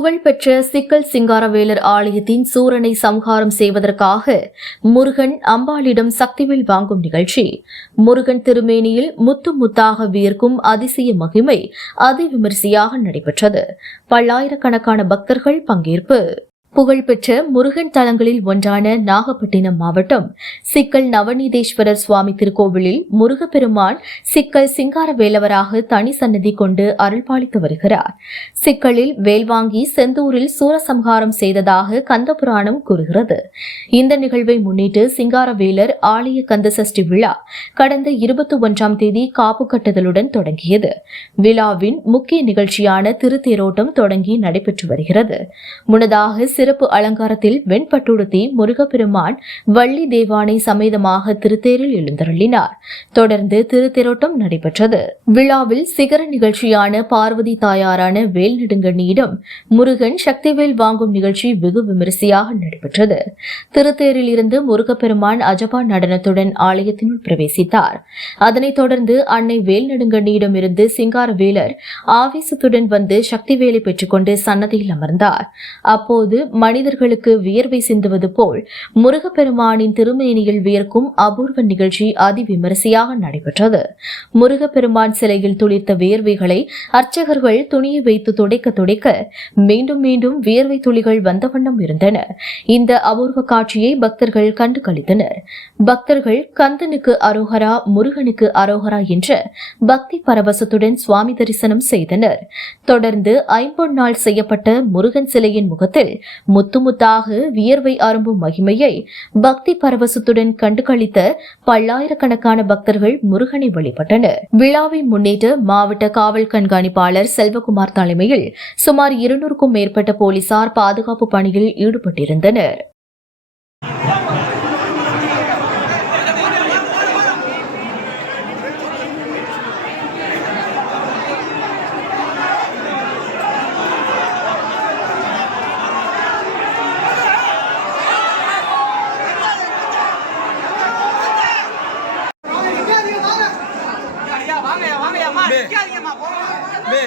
புகழ்பெற்ற சிக்கல் சிங்காரவேலர் ஆலயத்தின் சூரனை சம்ஹாரம் செய்வதற்காக முருகன் அம்பாளிடம் சக்திவேல் வாங்கும் நிகழ்ச்சி. முருகன் திருமேனியில் முத்து முத்தாக வியர்க்கும் அதிசய மகிமை அதிவிமரிசையாக நடைபெற்றது. பல்லாயிரக்கணக்கான பக்தர்கள் பங்கேற்பு. புகழ்பெற்ற முருகன் தலங்களில் ஒன்றான நாகப்பட்டினம் மாவட்டம் சிக்கல் நவநீதேஸ்வரர் சுவாமி திருக்கோவிலில் முருகப்பெருமான் சிக்கல் சிங்காரவேலவராக தனி சன்னதி கொண்டு அருள்பாலித்து வருகிறார். சிக்கலில் வேல்வாங்கி செந்தூரில் சூரசம்ஹாரம் செய்ததாக கந்தபுராணம் கூறுகிறது. இந்த நிகழ்வை முன்னிட்டு சிங்காரவேலர் ஆலய கந்தசஷ்டி விழா கடந்த 21ஆம் தேதி காப்பு கட்டுதலுடன் தொடங்கியது. விழாவின் முக்கிய நிகழ்ச்சியான திருத்தேரோட்டம் தொடங்கி நடைபெற்று வருகிறது. முன்னதாக சிறப்பு அலங்காரத்தில் வெண்பட்டுடுத்தி முருகப்பெருமான் வள்ளி தேவானை சமேதமாக திருத்தேரில் எழுந்தருளினார். தொடர்ந்து திருத்தேரோட்டம் நடைபெற்றது. விழாவில் சிகர நிகழ்ச்சியான பார்வதி தாயாரான வேல் நெடுங்கண்ணியிடம் முருகன் சக்திவேல் வாங்கும் நிகழ்ச்சி வெகு விமரிசையாக நடைபெற்றது. திருத்தேரில் இருந்து முருகப்பெருமான் அஜபா நடனத்துடன் ஆலயத்தினுள் பிரவேசித்தார். அதனைத் தொடர்ந்து அன்னை வேல் நெடுங்கண்ணியிடம் இருந்து சிங்காரவேலர் ஆவேசத்துடன் வந்து சக்திவேலை பெற்றுக்கொண்டு சன்னதியில் அமர்ந்தார். அப்போது மனிதர்களுக்கு வியர்வை சிந்துவது போல் முருகப்பெருமானின் திருமேனியில் வியர்க்கும் அபூர்வ நிகழ்ச்சி அதிவிமரிசையாக நடைபெற்றது. முருகப்பெருமான் சிலையில் துளிர்த்த வியர்வைகளை அர்ச்சகர்கள் துணியை வைத்து துடைக்க மீண்டும் மீண்டும் வியர்வை துளிகள் வந்த வண்ணம் இருந்தன. இந்த அபூர்வ காட்சியை பக்தர்கள் கண்டு களித்தனர். பக்தர்கள் கந்தனுக்கு அரோகரா, முருகனுக்கு அரோகரா என்ற பக்தி பரவசத்துடன் சுவாமி தரிசனம் செய்தனர். தொடர்ந்து ஐம்பொன்னால் செய்யப்பட்ட முருகன் சிலையின் முகத்தில் முத்துமுத்தாக வியர்வை அரும்பும் மகிமையை பக்தி பரவசத்துடன் கண்டுகளித்த பல்லாயிரக்கணக்கான பக்தர்கள் முருகனை வழிபட்டனர். விழாவை முன்னிட்டு மாவட்ட காவல் கண்காணிப்பாளர் செல்வகுமார் தலைமையில் சுமார் 200க்கும் மேற்பட்ட போலீசார் பாதுகாப்பு பணியில் ஈடுபட்டிருந்தனர்.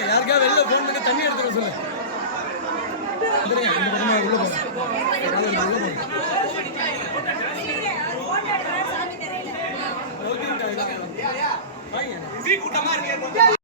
யாருக்கா வெளில போன் பண்ணி தண்ணி எடுத்துட சொல்லு. உள்ள போங்க.